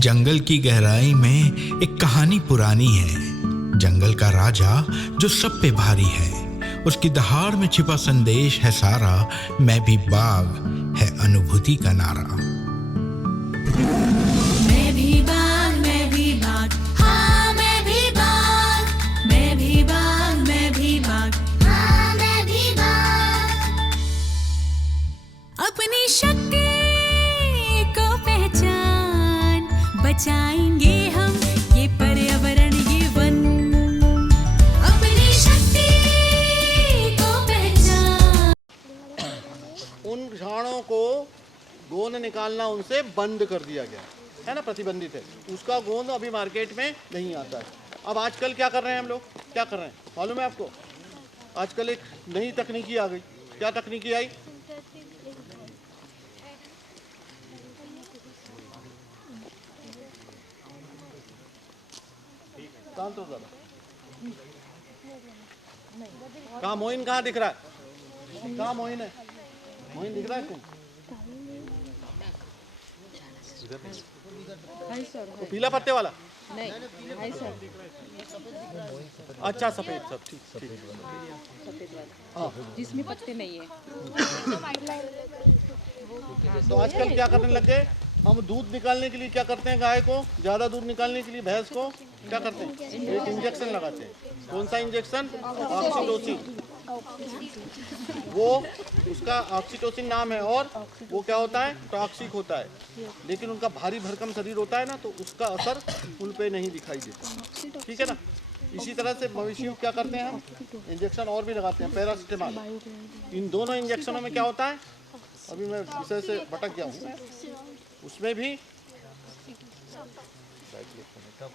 जंगल की गहराई में एक कहानी पुरानी है। जंगल का राजा जो सब पे भारी है, उसकी दहाड़ में छिपा संदेश है सारा। मैं भी बाघ है अनुभूति का नारा। मैं भी बाघ, मैं भी बाघ, हाँ मैं भी बाघ, मैं भी बाघ, मैं भी बाघ, हाँ मैं भी बाघ। अपनी शक्ति को पहचान, बचाएंगे हम ये पर्यावरण, ये वन। अपनी शक्ति को पहचान। उन झाड़ों को गोंद निकालना उनसे बंद कर दिया गया है ना, प्रतिबंधित है। उसका गोंद अभी मार्केट में नहीं आता है। अब आजकल क्या कर रहे हैं हम लोग, क्या कर रहे हैं मालूम है आपको? आजकल एक नई तकनीकी आ गई। क्या तकनीकी आई? शांत हो ज़रा। कहाँ मोइन, कहाँ दिख रहा है? कहाँ मोइन है? मोइन दिख रहा है कहीं? तो पीला पत्ते वाला नहीं, हाय सर। अच्छा, सफेद सब ठीक ठीक। हाँ, जिसमें पत्ते नहीं है। तो आजकल क्या करने लग गए, हम दूध निकालने के लिए क्या करते हैं, गाय को ज़्यादा दूध निकालने के लिए भैंस को क्या करते हैं, एक इंजेक्शन लगाते हैं। कौन सा इंजेक्शन? ऑक्सीटोसिन। वो उसका ऑक्सीटोसिन नाम है और वो क्या होता है, टॉक्सिक होता है। लेकिन उनका भारी भरकम शरीर होता है ना, तो उसका असर उन पे नहीं दिखाई देता, ठीक है ना। इसी तरह से मवेशियों क्या करते हैं, हम इंजेक्शन और भी लगाते हैं, पैरासिटामोल। इन दोनों इंजेक्शनों में क्या होता है, अभी मैं विषय से भटक गया हूँ, उसमें भी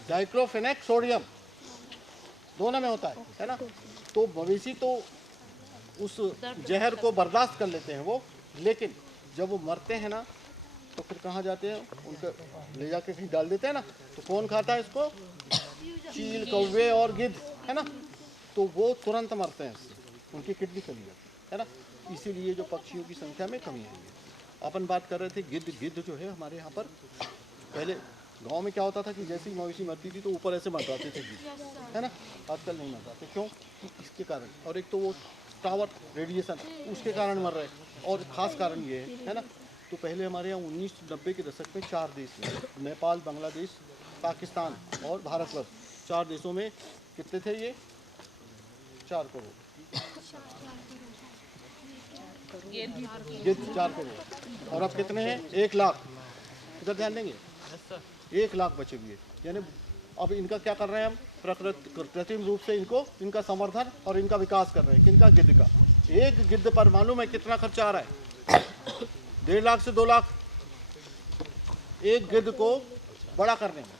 डाइक्लोफेनेक सोडियम दोनों में होता है ना। तो मवेशी तो उस जहर को बर्दाश्त कर लेते हैं वो, लेकिन जब वो मरते हैं ना, तो फिर कहाँ जाते हैं, उनको ले जाके कहीं डाल देते हैं ना। तो कौन खाता है इसको? चील, कौवे और गिद्ध, है ना। तो वो तुरंत मरते हैं इससे, उनकी किडनी चली जाती है ना। इसीलिए जो पक्षियों की संख्या में कमी आई है। अपन बात कर रहे थे गिद्ध जो है हमारे यहाँ पर, पहले गांव में क्या होता था कि जैसे ही मवेशी मरती थी तो ऊपर ऐसे मर जाते थे गिद्ध, है ना। आजकल नहीं मर जाते, क्यों? इसके कारण, और एक तो वो टावर रेडिएशन, उसके कारण मर रहे। और ख़ास कारण ये है ना। तो पहले हमारे यहाँ 1990 के दशक में 4 देश में, नेपाल, बांग्लादेश, पाकिस्तान और भारतवर्ष, 4 देशों में कितने थे ये? 4 करोड़ गिद्ध, 4 करोड़। और अब कितने हैं? 1 लाख। इधर ध्यान देंगे, 1 लाख बचे हुए। यानी अब इनका क्या कर रहे हैं हम, कृत्रिम रूप से इनका संवर्धन और इनका विकास कर रहे हैं। किनका? गिद्ध का। एक गिद्ध पर मालूम है कितना खर्चा आ रहा है? 1.5 लाख से 2 लाख एक गिद्ध को बड़ा करने में।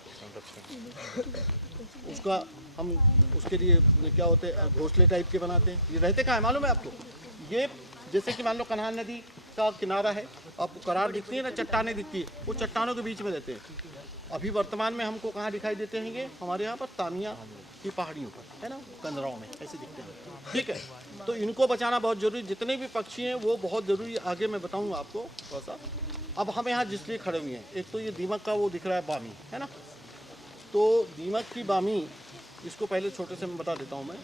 उसका हम उसके लिए क्या होते हैं, घोंसले टाइप के बनाते हैं। ये रहते कहाँ है मालूम है आपको? ये जैसे कि मान लो कन्हान नदी का किनारा है, आपको करार दिखती है ना, चट्टानें दिखती है, वो चट्टानों के बीच में रहते हैं। अभी वर्तमान में हमको कहाँ दिखाई देते हैं ये? हमारे यहाँ पर तामिया की पहाड़ियों पर, है ना, कंदराओं में ऐसे दिखते हैं, ठीक है। तो इनको बचाना बहुत जरूरी। जितने भी पक्षी हैं वो बहुत ज़रूरी, आगे मैं बताऊँगा आपको थोड़ा सा। अब हम यहाँ जिसलिए खड़े हुए हैं, एक तो ये दीमक का वो दिख रहा है बामी, है ना। तो दीमक की बामी, इसको पहले छोटे से मैं बता देता हूँ मैं,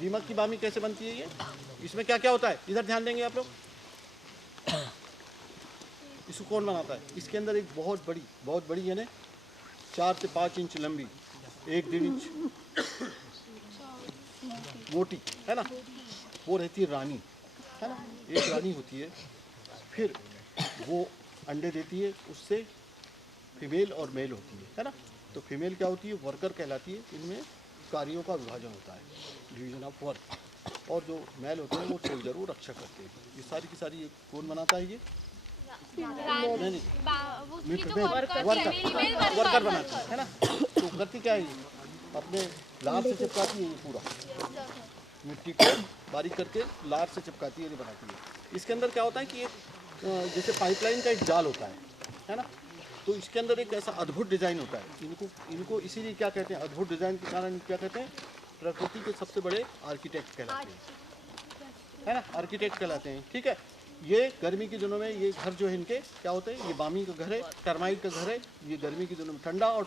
दीमक की बामी कैसे बनती है। ये इसमें क्या क्या होता है, इधर ध्यान देंगे आप लोग। इसको कौन बनाता है? इसके अंदर एक बहुत बड़ी यानी 4 से 5 इंच लंबी, 1-1.5 इंच मोटी, है ना, वो रहती है रानी, है ना। एक रानी होती है, फिर वो अंडे देती है, उससे फीमेल और मेल होती है ना। तो फीमेल क्या होती है? वर्कर कहलाती है। इनमें कार्यों का विभाजन होता है, डिवीजन ऑफ वर्क। और जो मेल होते हैं वो सोल्जर, वो रक्षा करते हैं। ये सारी की सारी कौन बनाता है? ये नहीं, वर्कर बनाता है ना। तो करती क्या है, ये अपने लार से चिपकाती है, ये पूरा मिट्टी को बारीक करके लार से चिपकाती है, ये बनाती है। इसके अंदर क्या होता है कि एक जैसे पाइपलाइन का एक जाल होता है ना। तो इसके अंदर एक ऐसा अद्भुत डिज़ाइन होता है। इनको इसीलिए क्या कहते हैं, अद्भुत डिज़ाइन के कारण क्या कहते हैं, प्रकृति के सबसे बड़े आर्किटेक्ट कहलाते हैं, है ना, आर्किटेक्ट कहलाते हैं, ठीक है। ये गर्मी के दिनों में ये घर जो है इनके क्या होते हैं, ये बामी का घर है, टर्माइट का घर है। ये गर्मी के दिनों में ठंडा और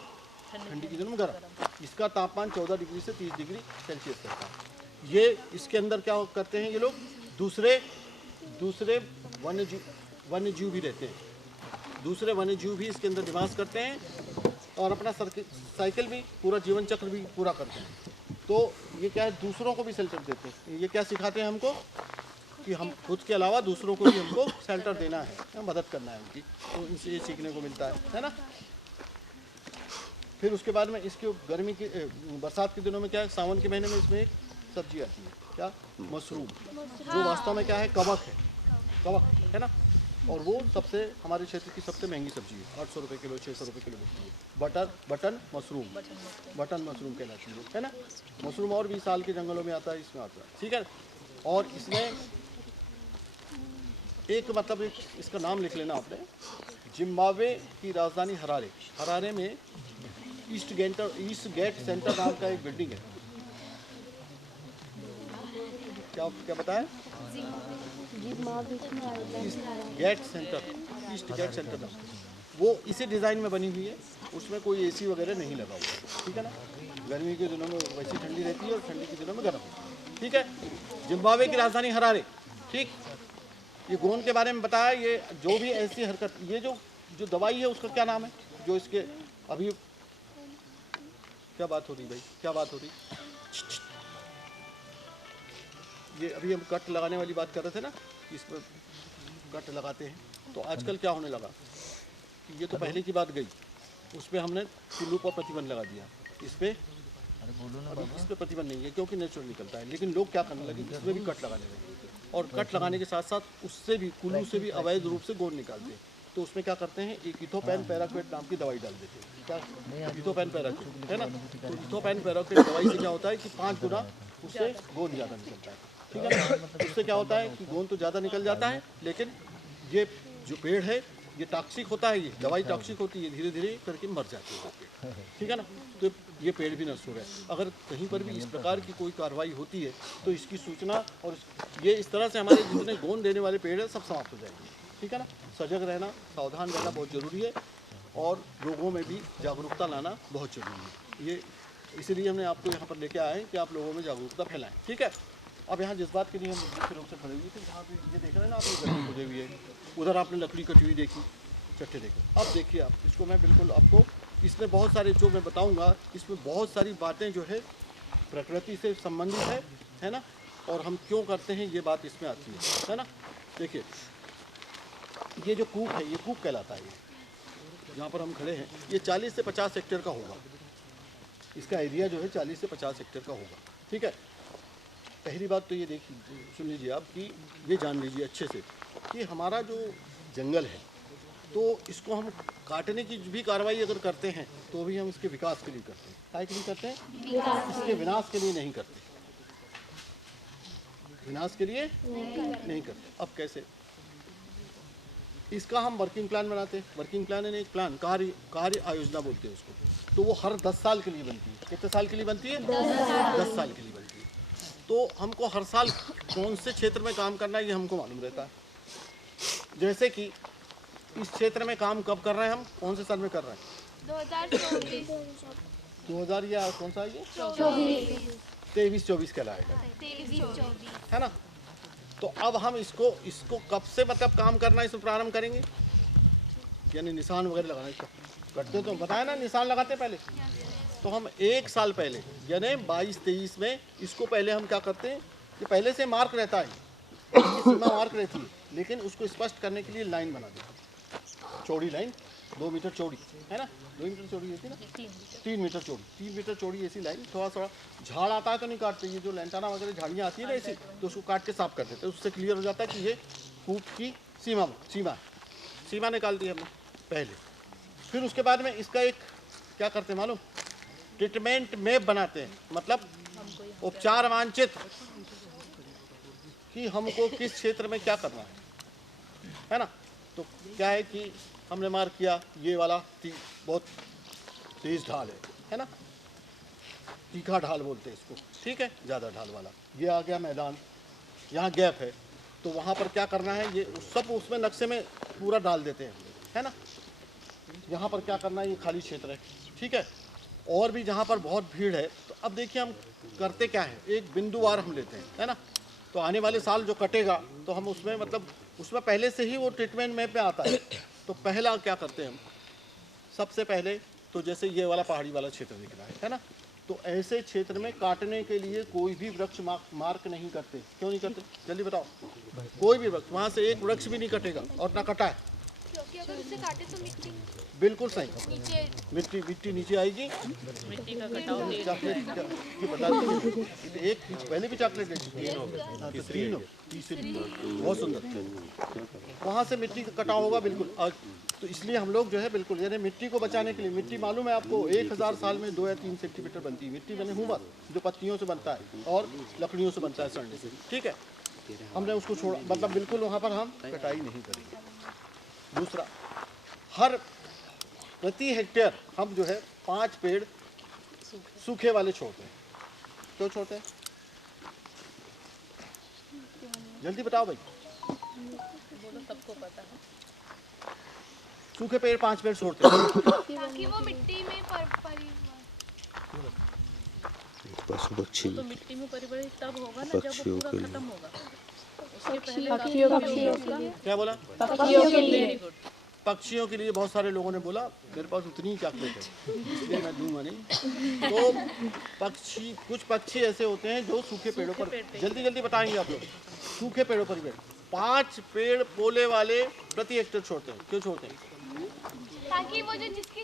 ठंडी के दिनों में गर्म। इसका तापमान 14 डिग्री से 30 डिग्री सेल्सियस रहता है। ये इसके अंदर क्या करते हैं, ये लोग दूसरे वन्य जीव भी रहते हैं। दूसरे वन्य जीव भी इसके अंदर निवास करते हैं और अपना साइकिल भी, पूरा जीवन चक्र भी पूरा करते हैं। तो ये क्या है, दूसरों को भी शेल्टर देते हैं। ये क्या सिखाते हैं हमको कि हम खुद के अलावा दूसरों को भी हमको शेल्टर देना है, मदद करना है उनकी। तो इनसे ये सीखने को मिलता है ना। फिर उसके बाद में इसके गर्मी के बरसात के दिनों में क्या है, सावन के महीने में इसमें एक सब्जी आती है, क्या, मशरूम, जो वास्तव में क्या है, कवक है ना। और वो सबसे हमारे क्षेत्र की सबसे महंगी सब्जी है, 800 रुपये किलो, 600 रुपये किलो बिकती है। बटन मशरूम कहलाती है ना। मशरूम और भी साल के जंगलों में आता है, इसमें आता है, ठीक है। और इसमें एक मतलब इसका नाम लिख लेना आपने, जिम्बाब्वे की राजधानी हरारे में ईस्ट गेट सेंटर नाम का एक बिल्डिंग है। क्या बताया, ईस्ट गेट सेंटर नाम, वो इसी डिज़ाइन में बनी हुई है। उसमें कोई एसी वगैरह नहीं लगा हुआ है, ठीक है ना। गर्मी के दिनों में वैसी ठंडी रहती है और ठंडी के दिनों में गर्म, ठीक है। जिम्बाब्वे की राजधानी हरारे, ठीक। ये गोंद के बारे में बताया। ये जो भी ऐसी हरकत, ये जो दवाई है उसका क्या नाम है, जो इसके अभी क्या बात हो रही भाई, क्या बात हो रही, ये अभी हम कट लगाने वाली बात कर रहे थे ना, इस पर कट लगाते हैं। तो आजकल क्या होने लगा, ये तो पहले की बात गई, उस पर हमने कुल्लू पर प्रतिबंध लगा दिया। इस पर प्रतिबंध नहीं है क्योंकि नेचुरल निकलता है, लेकिन लोग क्या करने लगे, इसमें भी कट लगाने लगे। और कट लगाने के साथ साथ उससे भी, कुल्लू से भी अवैध रूप से गोंद निकालते हैं। तो उसमें क्या करते हैं, एक इथोपैन पैराक्वेट नाम की दवाई डाल देते हैं, क्या, इथोपैन पैराक्वेट है ना। तो इथोपैन पैराक्वेट दवाई से क्या होता है कि 5 गुना उससे गोंद ज़्यादा निकलता है, ठीक है ना। उससे क्या होता है कि गोंद तो ज़्यादा निकल जाता है, लेकिन ये जो पेड़ है ये टॉक्सिक होता है, ये दवाई टॉक्सिक होती है, धीरे धीरे करके मर जाती है, ठीक है ना। तो ये पेड़ भी नष्ट हो रहा है। अगर कहीं पर भी इस प्रकार की कोई कार्रवाई होती है तो इसकी सूचना, और ये इस तरह से हमारे जितने गोंद देने वाले पेड़ हैं सब समाप्त हो जाएंगे, ठीक है ना। सजग रहना, सावधान रहना बहुत ज़रूरी है, और लोगों में भी जागरूकता लाना बहुत ज़रूरी है। ये इसीलिए हमने आपको यहाँ पर लेके आए हैं कि आप लोगों में जागरूकता फैलाएं, ठीक है। अब यहाँ जिस बात के लिए हम मुख्य रूप से खड़े हुए थे, जहाँ पे ये देख रहे हैं ना आप, ये गड्ढे खुदे हुए हैं, उधर आपने लकड़ी कटी हुई देखी, चट्टे देखे। अब देखिए आप इसको, मैं बिल्कुल आपको, इसमें बहुत सारे जो मैं बताऊँगा, इसमें बहुत सारी बातें जो है प्रकृति से संबंधित है ना। और हम क्यों करते हैं ये बात इसमें आती है ना। देखिए ये जो कूप है, ये कूप कहलाता है। जहाँ पर हम खड़े हैं ये 40 से 50 हेक्टेयर का होगा। इसका एरिया जो है 40 से 50 हेक्टेयर का होगा, ठीक है। पहली बात तो ये देखिए, सुन लीजिए आप, कि ये जान लीजिए अच्छे से कि हमारा जो जंगल है, तो इसको हम काटने की भी कार्रवाई अगर करते हैं तो भी हम इसके विकास के लिए करते हैं। काय के लिए करते हैं? इसके विनाश के लिए नहीं करते, विनाश के लिए नहीं करते। अब कैसे? इसका हम वर्किंग प्लान बनाते हैं। वर्किंग प्लान यानी एक प्लान, कार्य आयोजना बोलते हैं उसको। तो वो हर 10 साल के लिए बनती है। कितने साल के लिए बनती है? 10 साल के लिए बनती है। तो हमको हर साल कौन से क्षेत्र में काम करना है ये हमको मालूम रहता है। जैसे कि इस क्षेत्र में काम कब कर रहे हैं हम, कौन से साल में कर रहे हैं? 2000 या कौन सा है ये? 23-24 कहलाएगा, है ना। तो अब हम इसको कब से मतलब काम करना इसमें प्रारंभ करेंगे, यानी निशान वगैरह लगाना। इसका करते तो बताया ना, निशान लगाते पहले। तो हम 1 साल पहले यानी 22-23 में इसको पहले हम क्या करते हैं, कि पहले से मार्क रहता है, सीमा मार्क रहती है, लेकिन उसको स्पष्ट करने के लिए लाइन बना देते हैं। चौड़ी लाइन, 2 मीटर चौड़ी, है ना। 2 मीटर चौड़ी रहती है ना, 3 मीटर चौड़ी, 3 मीटर चौड़ी ऐसी लाइन। थोड़ा झाड़ आता है तो नहीं काटते, ये जो लैंटाना वगैरह झाड़ियाँ आती है ना ऐसी, तो उसको काट के साफ कर देते हैं। उससे क्लियर हो जाता है कि ये कूप की सीमा निकाल दी हमने पहले। फिर उसके बाद में इसका एक क्या करते हैं मालूम, ट्रीटमेंट मैप बनाते हैं, मतलब उपचार मानचित्र, कि हमको किस क्षेत्र में क्या करना है ना। तो क्या है कि हमने मार्क किया, ये वाला बहुत तेज ढाल है ना, तीखा ढाल बोलते हैं इसको, ठीक है, ज़्यादा ढाल वाला। ये आ गया मैदान, यहाँ गैप है, तो वहाँ पर क्या करना है, ये सब उसमें नक्शे में पूरा डाल देते हैं, है ना। यहाँ पर क्या करना है, ये खाली क्षेत्र है, ठीक है। और भी जहाँ पर बहुत भीड़ है, तो अब देखिए हम करते क्या है, एक बिंदुवार हम लेते हैं, है ना। तो आने वाले साल जो कटेगा तो हम उसमें मतलब उसमें पहले से ही वो ट्रीटमेंट मैप में आता है। तो पहला क्या करते हैं हम, सबसे पहले तो जैसे ये वाला पहाड़ी वाला क्षेत्र दिख रहा है ना, तो ऐसे क्षेत्र में काटने के लिए कोई भी वृक्ष मार्क नहीं करते। क्यों नहीं करते, जल्दी बताओ। कोई भी वृक्ष, वहाँ से एक वृक्ष भी नहीं कटेगा और ना कटा है। क्योंकि अगर उसे काटे तो मिट्टी बिल्कुल सही, नीचे मिट्टी नीचे आएगी। मिट्टी का कटाव तेज चॉकलेट की बताती, एक पहले भी चॉकलेट तीन हो, तीसरी बहुत सुंदर, वहाँ से मिट्टी का कटाव होगा बिल्कुल। तो इसलिए हम लोग जो है बिल्कुल यानी मिट्टी को बचाने के लिए, मिट्टी मालूम है आपको 1000 साल में 2 या 3 सेंटीमीटर बनती है मिट्टी, मैंने हुमस जो पत्तियों से बनता है और लकड़ियों से बनता है, सड़ने से, ठीक है। हमने उसको छोड़ा, मतलब बिल्कुल वहाँ पर हम कटाई नहीं करेंगे। दूसरा, हर प्रति हेक्टेयर हम जो है 5 पेड़ सूखे वाले छोड़ते हैं। क्यों छोड़ते हैं, जल्दी बताओ भाई। बोलो, सबको पता है। सूखे पेड़ 5 पेड़ छोड़ते हैं ताकि वो मिट्टी में पशु पक्षी तो मिट्टी में परिवर्तित तब होगा ना जब वो पक्षियों पूरा के लिए। खत्म होगा। उसके पहले क्या बोला, पक्षियों के लिए। पक्षियों के लिए बहुत सारे लोगों ने बोला, मेरे पास उतनी ही चॉकलेट है इसलिए मैं दूंगा नहीं। तो पक्षी, कुछ पक्षी ऐसे होते हैं जो सूखे पेड़ों पर, जल्दी जल्दी बताएंगे आप लोग, सूखे पेड़ों पर भी 5 पेड़ पोले वाले प्रति हेक्टेयर छोड़ते हैं। क्यों छोड़ते हैं, ताकि वो जो जिसकी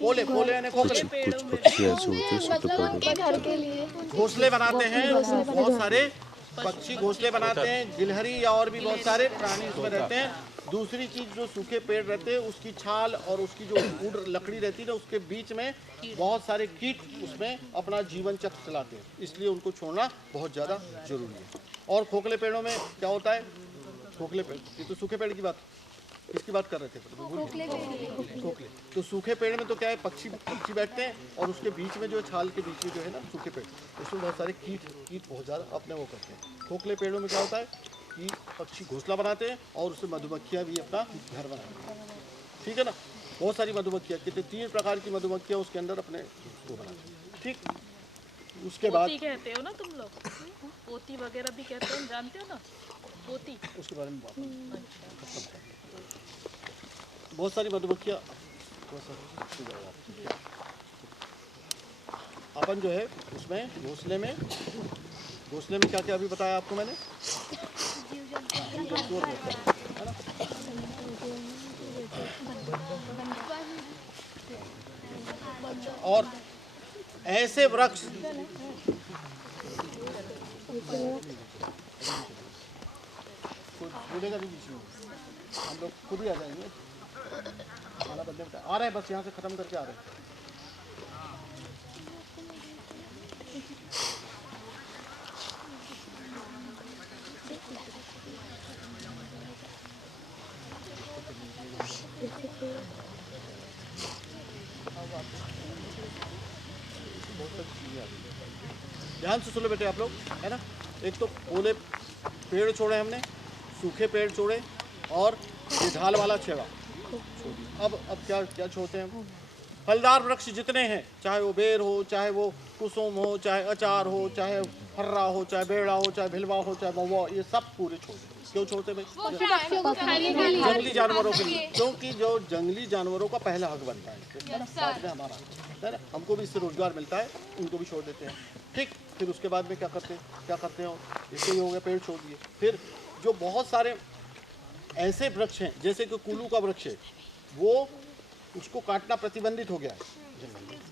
पोले पोले यानी खोखले, कुछ पक्षी ऐसे होते हैं छोटे घर के लिए घोंसले बनाते हैं, बहुत सारे पक्षी घोंसले बनाते हैं, गिलहरी या और भी बहुत सारे प्राणी उसमें रहते हैं। दूसरी चीज, जो सूखे पेड़ रहते हैं उसकी छाल और उसकी जो वुड लकड़ी रहती है ना, उसके बीच में बहुत सारे कीट उसमें अपना जीवन चक्र चलाते हैं, इसलिए उनको छोड़ना बहुत ज़्यादा जरूरी है। और खोखले पेड़ों में क्या होता है, खोखले पेड़, ये तो सूखे पेड़ की बात, किसकी बात कर रहे थे, खोखले। तो सूखे पेड़ में तो क्या है, पक्षी बैठते हैं और उसके बीच में जो छाल के बीच में जो है ना सूखे पेड़, उसमें बहुत सारे कीट बहुत ज़्यादा अपने वो करते हैं। खोखले पेड़ों में क्या होता है कि पक्षी घोंसला बनाते हैं और उसमें मधुमक्खियाँ भी अपना घर बनाते हैं, ठीक है ना। बहुत सारी मधुमक्खियाँ, कितने 3 प्रकार की मधुमक्खियाँ उसके अंदर अपने वो बनाते हैं, ठीक। उसके बाद पोती कहते हो ना तुम लोग, पोती वगैरह भी कहते हैं, जानते हो ना पोती, उसके बारे में बात, बहुत सारी मधुमक्खियाँ, अपन जो है उसमें घोंसले में क्या क्या अभी बताया आपको मैंने, जीव-जंतु और घोंसला, है ना। और ऐसे वृक्ष बोलेगा भी बीच में, हम लोग खुद ही आ जाएंगे, खाना बंदे आ रहे हैं, बस यहाँ से खत्म करके आ रहे हैं। ध्यान से सुनो बेटे आप लोग, है ना। एक तो पोले पेड़ छोड़े हमने, सूखे पेड़ छोड़े और ये ढाल वाला छेड़ा। अब क्या छोड़ते हैं हम, फलदार वृक्ष जितने हैं, चाहे वो बेर हो, चाहे वो कुसुम हो, चाहे अचार हो, चाहे फर्रा हो, चाहे बेड़ा हो, चाहे भिलवा हो, चाहे महुआ, ये सब पूरे छोड़ दें। क्यों छोड़ते भाई, जंगली जानवरों के लिए, क्योंकि जो जंगली जानवरों का पहला हक बनता है, बाद में हमारा है ना, हमको भी इससे रोजगार मिलता है, उनको भी छोड़ देते हैं, ठीक। फिर उसके बाद में क्या करते हैं, इससे ही हो गया, पेड़ छोड़ दिए। फिर जो बहुत सारे ऐसे वृक्ष हैं, जैसे कि कुल्लू का वृक्ष है, वो उसको काटना प्रतिबंधित हो गया है,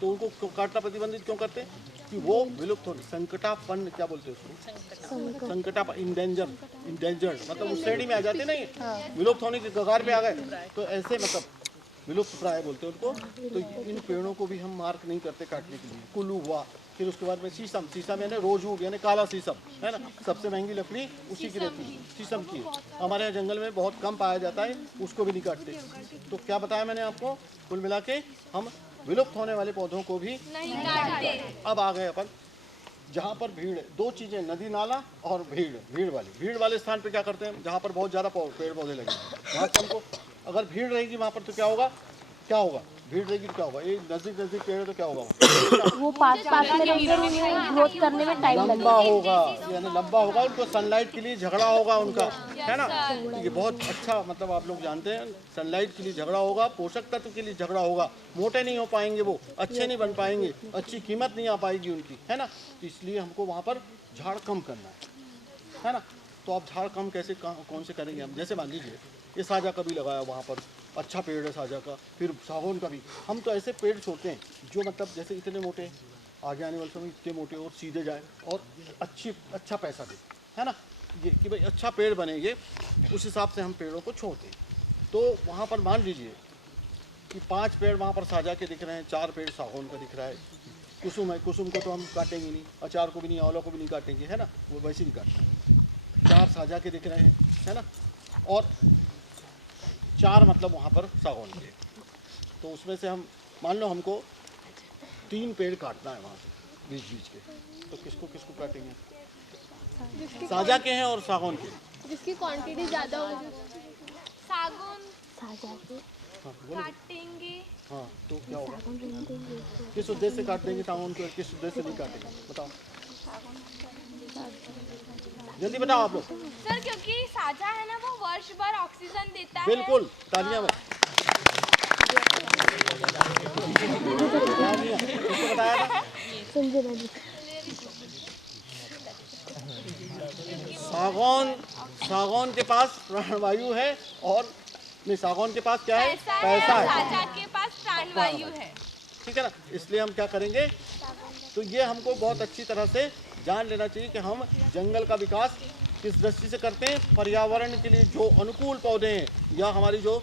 तो उनको काटना प्रतिबंधित क्यों करते हैं, कि वो विलुप्त हो, संकटापन्न क्या बोलते हैं उसको, संकटापन्न, इंडेंजर्ड, मतलब उस श्रेणी में आ जाते नहीं, विलुप्त होने की कगार पे आ गए, तो ऐसे मतलब विलुप्त प्राय बोलते हैं उनको। तो इन पेड़ों को भी हम मार्क नहीं करते काटने के लिए। कुल्लू हुआ, फिर उसके बाद में शीशम यानी रोजवुड यानी काला शीशम, है ना, सबसे महंगी लकड़ी उसी की रहती है, शीशम की है। हमारे यहाँ जंगल में बहुत कम पाया जाता है, उसको भी नहीं काटते। तो क्या बताया मैंने आपको, कुल मिला के हम विलुप्त होने वाले पौधों को भी नहीं काटते। अब आ गए अपन जहाँ पर भीड़ है, दो चीज़ें, नदी नाला और भीड़ वाले स्थान पे क्या करते हैं, जहाँ पर बहुत ज़्यादा पेड़ पौधे लगे हैं, वहाँ से हमको अगर भीड़ रहेगी वहाँ पर तो क्या होगा, भीड़ रहेगी तो क्या होगा, ये नज़दीक पेड़ है तो क्या होगा, वो पास में रहेंगे, ग्रोथ करने में टाइम लगेगा। लंबा होगा, यानी लंबा होगा, उनको सनलाइट के लिए झगड़ा होगा उनका, है ना। ये बहुत अच्छा, मतलब आप लोग जानते हैं, सनलाइट के लिए झगड़ा होगा, पोषक तत्व के लिए झगड़ा होगा, मोटे नहीं हो पाएंगे, वो अच्छे नहीं बन पाएंगे, अच्छी कीमत नहीं आ पाएगी उनकी, है ना। तो इसलिए हमको वहाँ पर झाड़ कम करना है ना। तो आप झाड़ कम कैसे, कौन से करेंगे हम, जैसे मान लीजिए ये साजा का भी लगाया वहाँ पर, अच्छा पेड़ है साजा का, फिर सागौन का भी। हम तो ऐसे पेड़ छोड़ते हैं जो मतलब जैसे इतने मोटे, आगे आने वाले समय इतने मोटे और सीधे जाए और अच्छा पैसा दे, है ना। ये कि भाई अच्छा पेड़ बनेंगे, उस हिसाब से हम पेड़ों को छोड़ते हैं। तो वहाँ पर मान लीजिए कि 5 पेड़ वहाँ पर साजा के दिख रहे हैं, 4 पेड़ सागौन का दिख रहा है, कुसुम है, कुसुम को तो हम काटेंगे नहीं, अचार को भी नहीं, आंवला को भी नहीं काटेंगे, है ना, वो वैसे नहीं काटना। 4 साजा के दिख रहे हैं, है ना, और 4 मतलब वहाँ पर सागौन के। तो उसमें से हम मान लो हमको 3 पेड़ काटना है वहाँ से बीच के, तो किसको काटेंगे, साजा के हैं और सागौन के, जिसकी क्वांटिटी ज़्यादा होगी सागौन हाँ काटेंगे। हाँ, तो क्या होगा, किस उद्देश्य से काट देंगे सागौन को, किस उद्देश्य से नहीं काटेंगे, बताओ जल्दी बताओ आप लोग। सर क्योंकि साझा है ना, वो वर्ष भर ऑक्सीजन देता है। बिल्कुल, तालियां किसको बताया था, सागौन के पास प्राणवायु है, और नहीं, सागौन के पास क्या है, पैसा है, साझा के पास प्राणवायु है, ठीक है ना। इसलिए हम क्या करेंगे, तो ये हमको बहुत अच्छी तरह से जान लेना चाहिए कि हम जंगल का विकास किस दृष्टि से करते हैं। पर्यावरण के लिए जो अनुकूल पौधे हैं या हमारी जो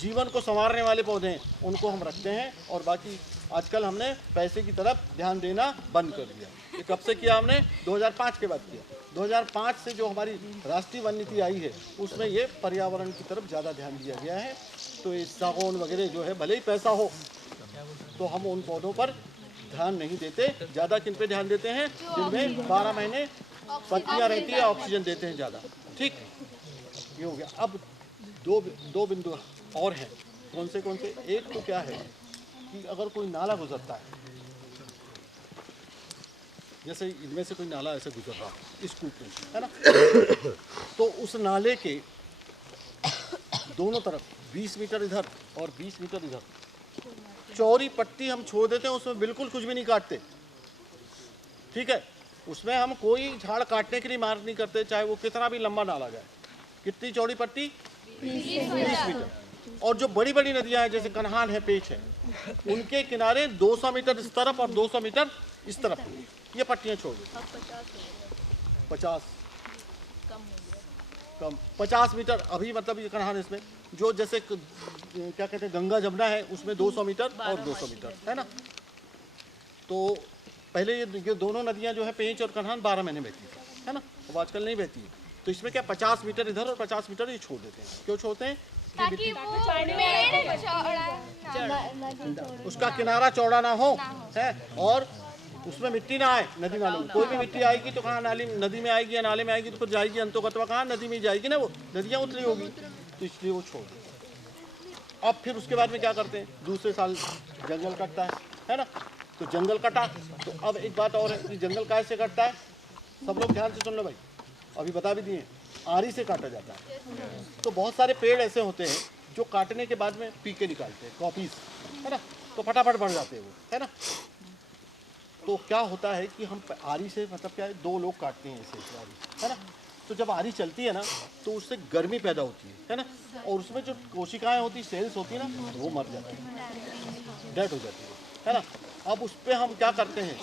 जीवन को संवारने वाले पौधे हैं उनको हम रखते हैं, और बाकी आजकल हमने पैसे की तरफ ध्यान देना बंद कर दिया। ये कब से किया हमने, 2005 के बाद किया। 2005 से जो हमारी राष्ट्रीय वन नीति आई है उसमें ये पर्यावरण की तरफ ज़्यादा ध्यान दिया गया है। तो ये सागौन वगैरह जो है, भले ही पैसा हो तो हम उन पौधों पर ध्यान नहीं देते, ज़्यादा किन पे ध्यान देते हैं, जिनमें 12 महीने पत्तियाँ रहती है, ऑक्सीजन देते हैं ज़्यादा, ठीक, ये हो गया। अब दो बिंदु और हैं, कौन से, एक तो क्या है कि अगर कोई नाला गुजरता है, जैसे इनमें से कोई नाला ऐसे गुजर रहा है इस कूप में, है ना, तो उस नाले के दोनों तरफ 20 मीटर इधर और 20 मीटर इधर चौड़ी पट्टी हम छोड़ देते हैं, उसमें बिल्कुल कुछ भी नहीं काटते, ठीक है। उसमें हम कोई झाड़ काटने के लिए मार्ग नहीं करते, चाहे वो कितना भी लंबा नाला जाए। कितनी चौड़ी पट्टी, 20 मीटर। और जो बड़ी बड़ी नदियां हैं, जैसे कन्हान है, पेच है, उनके किनारे 200 मीटर इस तरफ और 200 मीटर इस तरफ, ये पट्टियां छोड़ देते। 50 मीटर अभी, मतलब ये कन्हान, इसमें जो जैसे क्या कहते हैं, गंगा जमुना है, उसमें 200 मीटर और 200 मीटर, है ना। तो पहले ये दोनों नदियां जो है, पेंच और कन्हान, 12 महीने बहती थी, है ना, अब आजकल नहीं बहती है। तो इसमें क्या 50 मीटर इधर और 50 मीटर ये छोड़ देते हैं। क्यों छोड़ते हैं, ताकि वो पेड़ चौड़ा, उसका किनारा चौड़ा ना हो, है, और उसमें मिट्टी ना आए, नदी नालों में। कोई भी मिट्टी आएगी तो कहाँ, नाली, नदी में आएगी या नाले में आएगी, तो फिर जाएगी अंतोगतवा कहाँ, नदी में जाएगी ना, वो नदियाँ उतरी होगी, तो इसलिए वो छोड़ देते हैं। अब फिर उसके बाद में क्या करते हैं, दूसरे साल जंगल कटता है ना। तो जंगल कटा, तो अब एक बात और है कि जंगल कैसे कटता है, सब लोग ध्यान से सुन लो भाई, अभी बता भी दिए, आरी से काटा जाता है। तो बहुत सारे पेड़ ऐसे होते हैं जो काटने के बाद में पीके निकालते हैं, कॉपीज, है ना, तो फटाफट बढ़ जाते हैं वो, है ना। तो क्या होता है कि हम आरी से, मतलब क्या है, 2 लोग काटते हैं ऐसे आरी, है ना। तो जब आरी चलती है ना, तो उससे गर्मी पैदा होती है ना, और उसमें जो कोशिकाएं होती, सेल्स होती है ना, वो मर जाती है, डेड हो जाती है ना। अब उस पर हम क्या करते हैं,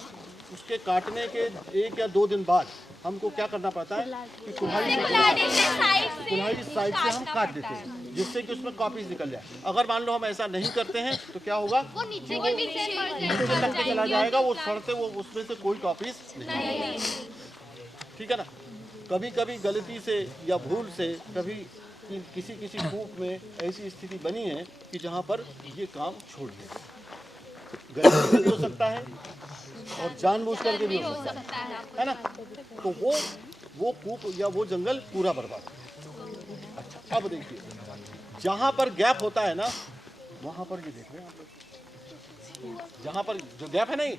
उसके काटने के 1 या 2 दिन बाद हमको क्या करना पड़ता है कि कुल्हाड़ी साइड से हम काट देते हैं, जिससे कि उसमें कॉपीज निकल जाए। अगर मान लो हम ऐसा नहीं करते हैं तो क्या होगा, वो नीचे के पीछे तक के चला जाएगा, वो सड़ते, वो उसमें से कोई कॉपीज नहीं, ठीक है ना। कभी कभी गलती से या भूल से कभी किसी कूप में ऐसी स्थिति बनी है कि जहाँ पर ये काम छोड़ दिया, गलती से भी हो सकता है, और जानबूझ करके भी हो सकता है ना। तो वो कूप या वो जंगल पूरा बर्बाद। अच्छा अब देखिए, जहाँ पर गैप होता है ना, वहाँ पर ये देख रहे हैं आप लोग, जहाँ पर जो गैप है नहीं,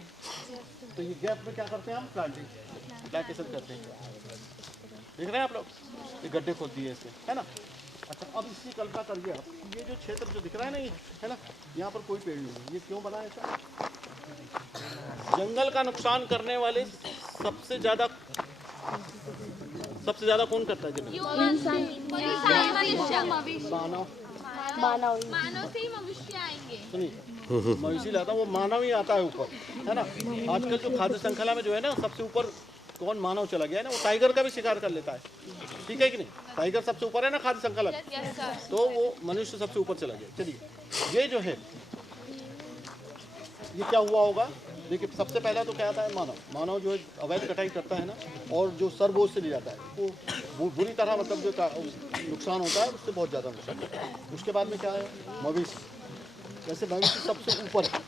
तो ये गैप में क्या करते हैं हम, प्लांटेशन करते हैं। देख रहे हैं आप लोग, ये गड्ढे खोद दिए इसके, है ना। अच्छा अब इसकी कल्पना करिए आप, ये जो क्षेत्र जो दिख रहा है ना, ये है ना, यहाँ पर कोई पेड़ नहीं है, ये क्यों बना है ऐसा? जंगल का नुकसान करने वाले सबसे ज्यादा कौन करता है जंगल? मानव से ही मनुष्य आएंगे। सुनिए, मवेशी लाता वो मानव ही आता है ऊपर, है ना। आजकल जो खाद्य श्रृंखला में जो है ना, सबसे ऊपर कौन मानव चला गया है ना, वो टाइगर का भी शिकार कर लेता है, ठीक है कि नहीं। टाइगर सबसे ऊपर है ना खाद्य श्रृंखला, तो वो मनुष्य सबसे ऊपर चला गया। चलिए ये जो है, ये क्या हुआ होगा? देखिए सबसे पहला तो क्या आता है, मानव जो है अवैध कटाई करता है ना, और जो सरबोझ से ले जाता है वो बुरी तरह, मतलब जो नुकसान होता है उससे बहुत ज़्यादा नुकसान होता है। उसके बाद में क्या है, मवेशी। जैसे मवेशी सबसे ऊपर है,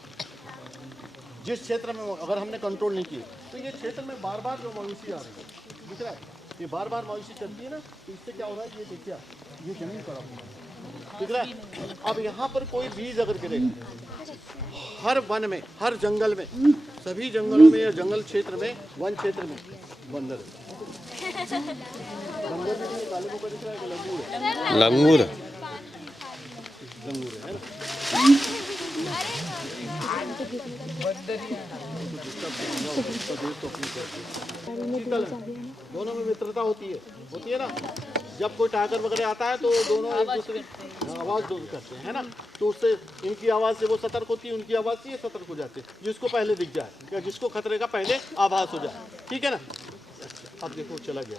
जिस क्षेत्र में अगर हमने कंट्रोल नहीं किए, तो ये क्षेत्र में बार बार जो मवेशी आ रही है, दिख रहा है, ये बार बार मवेशी चलती है ना, तो इससे क्या हो रहा है, ये देखिए ये जमीन खराब हो रहा है, दिख रहा है। अब यहाँ पर कोई बीज अगर गिरेगा, हर वन में, हर जंगल में, सभी जंगलों में या जंगल क्षेत्र में, वन क्षेत्र में बंदर है। बंदर भी काले को दिख रहा है, लंगूर है, लंगूर है ना। दोनों में मित्रता होती है ना। जब कोई टाइगर वगैरह आता है तो दोनों एक दूसरे आवाज़ दोनों करते हैं, है ना। तो उससे इनकी आवाज़ से वो सतर्क होती है, उनकी आवाज़ से ये सतर्क हो जाते हैं, जिसको पहले दिख जाए या जिसको खतरे का पहले आभास हो जाए, ठीक है ना। अच्छा अब देखो चला गया।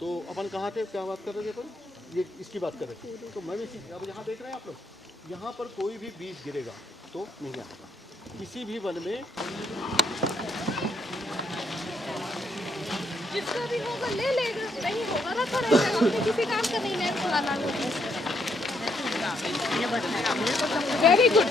तो अपन कहाँ थे, क्या बात कर रहे थे अपन? ये इसकी बात कर रहे थे। तो मैं भी अब यहाँ देख रहे हैं आप लोग, यहाँ पर कोई भी बीज गिरेगा तो नहीं आएगा। किसी भी वन में जिसका भी होगा ले लेगा, नहीं होगा रखा रहेगा, अपने किसी काम का नहीं है फलाना। Very good.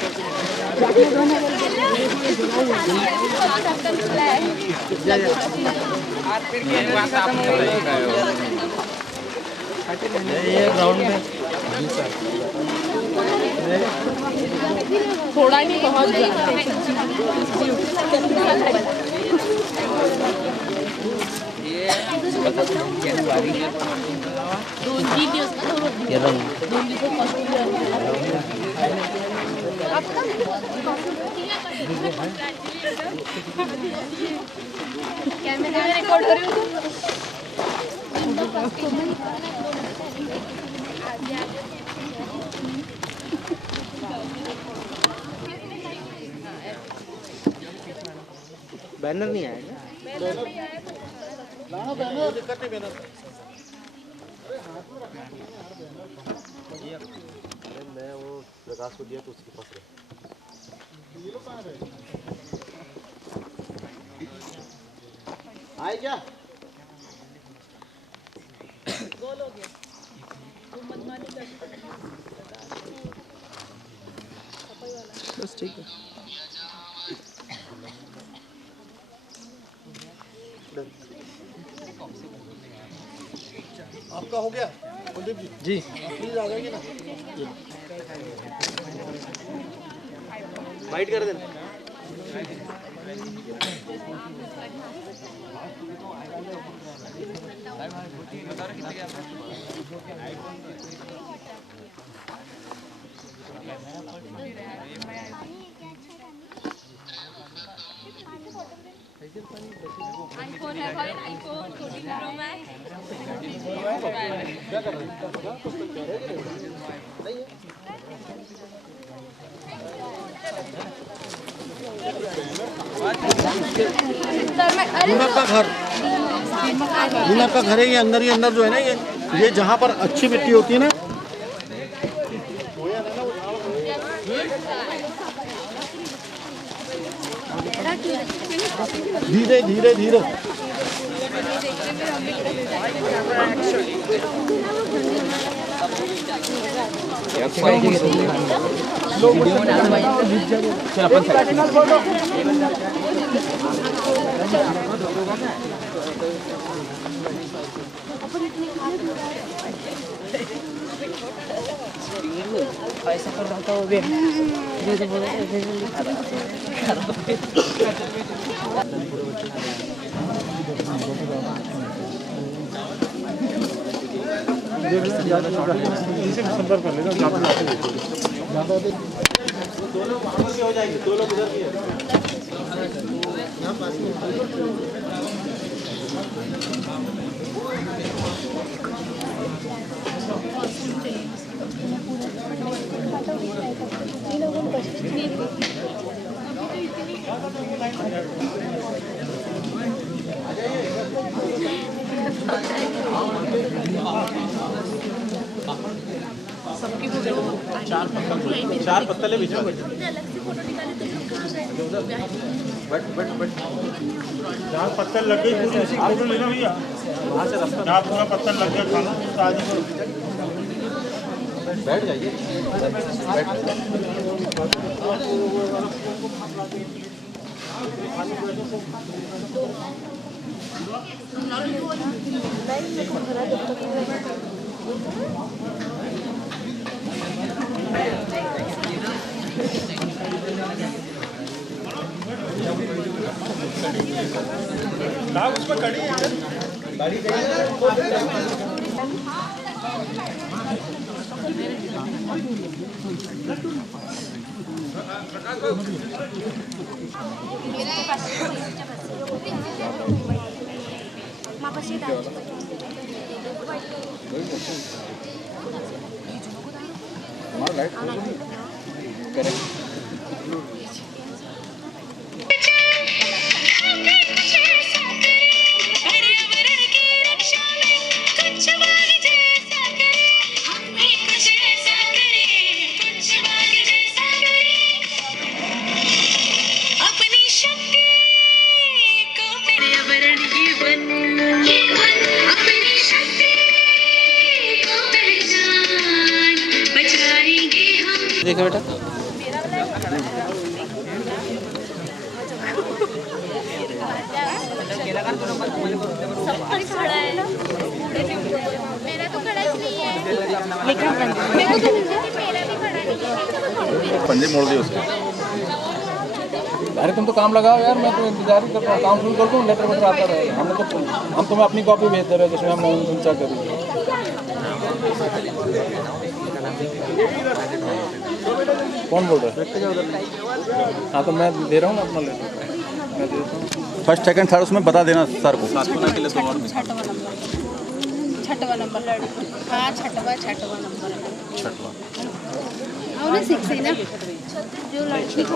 थोड़ा नहीं, बहुत कैमरे में रिकॉर्ड हो रही हूँ। बैनर नहीं आएगा, बैनर दिक्कत नहीं, बैनर मैं वो प्रकाश को दिया तो उसके पास रहे। आए क्या? गोल हो गया, मनमानी कर। बस ठीक है। आपका हो गया कुलदीप जी? जी प्लीज आ जाइए ना, वाइट कर देना। आईफोन है भाई, आईफोन 14 प्रो मैक्स। क्या कर रहे हैं? आपका घर, आपका घर है, ये अंदर ही अंदर जो है ना, ये जहाँ पर अच्छी मिट्टी होती है ना, धीरे धीरे धीरे ऐसा कर रहा था वो भी चार पत्तले भिजवा जहाँ पत्थर लग गई पूरी उसी फोटो लेना भैया वहाँ से रास्ता जहाँ पूरा पत्थर लग गया खाना ताजी बैठ जाइए उसमें कड़ी है देखो बेटा मेरा तो खड़ा इसलिए है लेकिन मेरा भी खड़ा नहीं है पंजे मोड़ दिए उसके अरे तुम तो काम लगाओ यार, मैं तो इंतजार ही कर रहा हूँ, काम शुरू कर दूँ, लेटर वेटर आता रहेगा। हम तुम्हें अपनी कॉपी भेज दे रहे हैं जिसमें हम चेक करेंगे। कौन बोल रहा है? हाँ तो मैं दे रहा हूँ ना अपना लेटर, मैं दे देता हूँ। फर्स्ट सेकंड थर्ड उसमें बता देना सर को। छठवा नंबर हाँ छठवा नंबर और ना 6 है ना जो लड़की को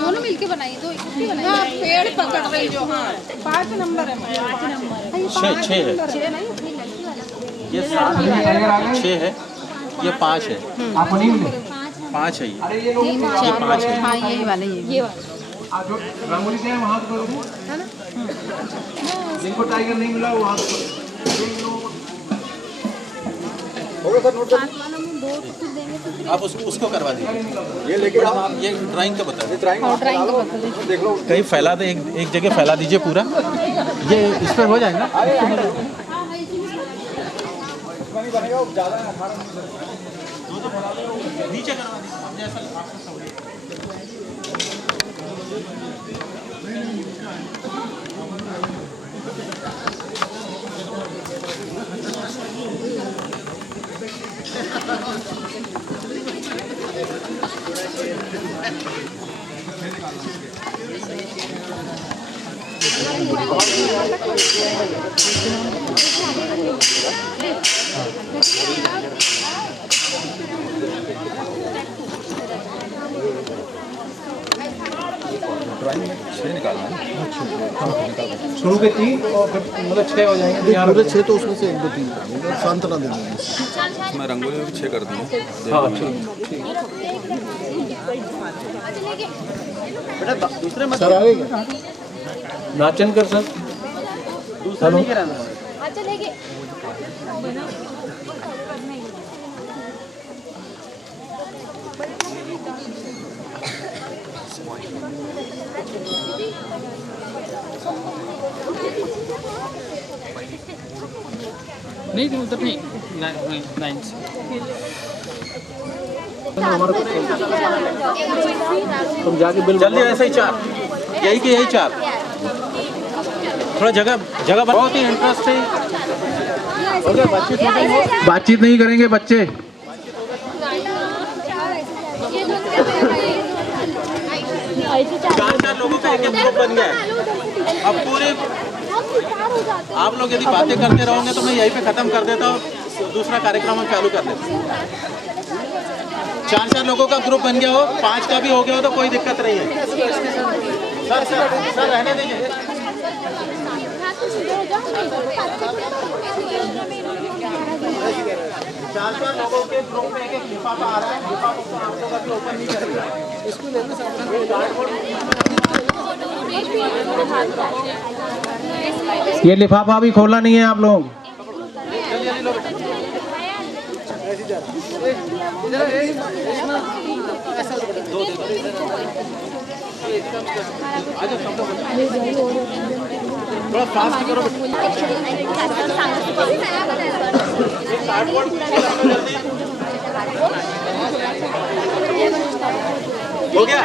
दोनों मिलके बनाई दो इकट्ठी बनाई हां पेड़ पकड़ रही जो हां 5 नंबर है 5 नंबर 6 है नहीं अपनी लड़की वाला ये 7 6 है ये 5 है आप नहीं मिले 5 है ये 5 है हां यही वाला ये जो रंगोली से वहाँ पर है ना, जिनको टाइगर नहीं मिला वहाँ पर आप उसको करवा दीजिए। ये लेके आप ये ड्राइंग का बता दीजिए। देख लो कहीं फैला दे, एक जगह फैला दीजिए पूरा, ये इस पर हो जाएगा। नीचे करवा दीजिए जैसा आपको सहूलियत। ड्राइंग में 6 निकालना है। शुरू के 3 और फिर मतलब 6 हो जाएंगे। पूरे 6 तो उसमें से 1 2 3 सांत्वना दे देंगे। मैं रंगोली में भी 6 कर दूँगा। हाँ ठीक बेटा दूसरे में सर आ गए क्या? नाचनकर सर दूसरा नहीं कराना। अच्छा लेके नहीं उधर नहीं, नाइन तुम जाके बिल जल्दी, ऐसे ही 4, यही के यही 4, थोड़ा जगह बहुत ही इंटरेस्ट है। बातचीत नहीं करेंगे बच्चे। 4 लोगों का एक ग्रुप बन गया है। अब पूरे आप लोग यदि बातें करते रहोगे तो मैं यहीं पे ख़त्म कर देता हूँ, दूसरा कार्यक्रम हम चालू कर देते हैं। 4 लोगों का ग्रुप बन गया हो, 5 का भी हो गया हो तो कोई दिक्कत नहीं है। सर रहने दीजिए। 4 लोगों के ग्रुप में एक लिफाफा आ रहा है, लिफाफा को आप लोग अभी ओपन नहीं करेंगे। इसको लेने से ये लिफाफा अभी खोला नहीं है आप लोग। थोड़ा फास्ट करो। हो गया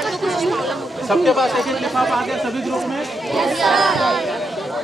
सबके पास एक लिफाफा आ गया सभी ग्रुप में।